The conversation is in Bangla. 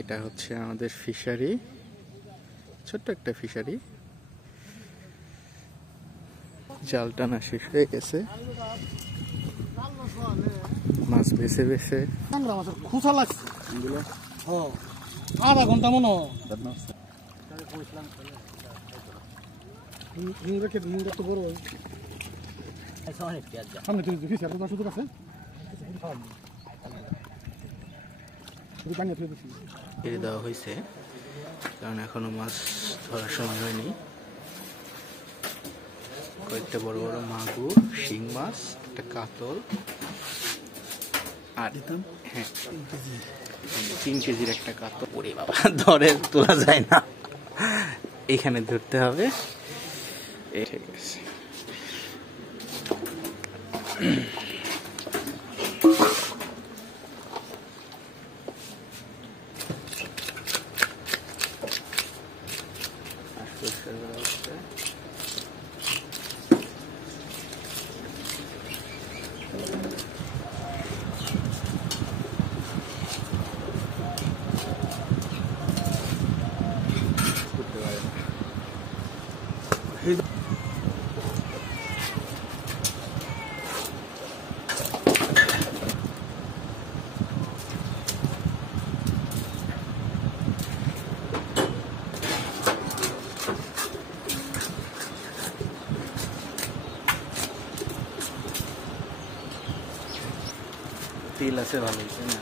এটা হচ্ছে আমাদের ফিশারি, ছোট্ট একটা ফিশারি। জাল টানা শেষ হয়ে গেছে, মাছ বেছে বেছে খুচা লাগছে আধা ঘন্টা মনে তো বড় সামনে তুই দেখিস এত সুযোগ আছে ছেড়ে দেওয়া হয়েছে, কারণ এখনো মাছ ধরার সময় হয়নি। কয়েকটা বড় বড় মাগুর, শিং মাছ, একটা কাতল, আর হ্যাঁ 3 কেজির একটা কাতল। ওরে বাবা, ধরে তোলা যায় না, এখানে ধরতে হবে। ঠিক আছে, তেল আছে ভালো হয়েছে না।